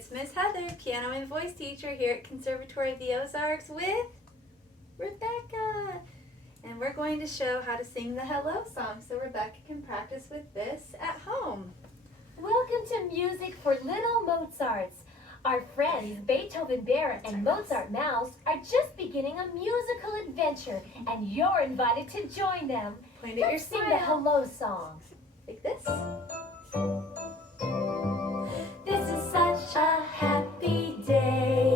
it's Miss Heather, piano and voice teacher here at Conservatory of the Ozarks with Rebecca. And we're going to show how to sing the Hello song so Rebecca can practice with this at home. Welcome to Music for Little Mozarts. Our friends Beethoven Bear and Mozart Mouse are just beginning a musical adventure, and you're invited to join them. Point at your Let's sing smile. the Hello song. Like this. This is such a happy day.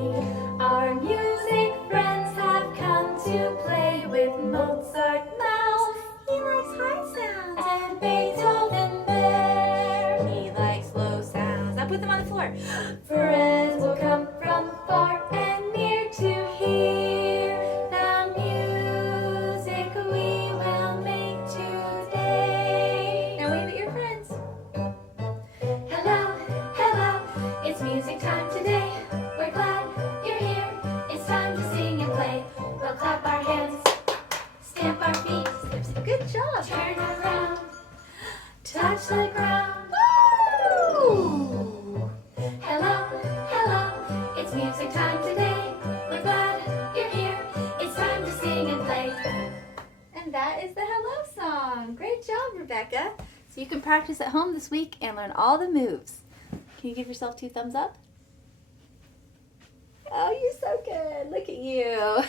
Our music friends have come to play with Mozart Mouse. He likes high sounds. And Beethoven Bear. He likes low sounds. Now put them on the floor. Friends will come from far and near to hear the music we will make today. Now wave at your friends. Hello, hello, it's music time today. We're glad you're here. It's time to sing and play. We'll clap our hands, stamp our feet, Good job. turn around, touch the ground. Woo! Hello, hello, it's music time today. We're glad you're here. It's time to sing and play. And that is the Hello song. Great job, Rebecca. So you can practice at home this week and learn all the moves. Can you give yourself 2 thumbs up? Oh, you're so good. Look at you.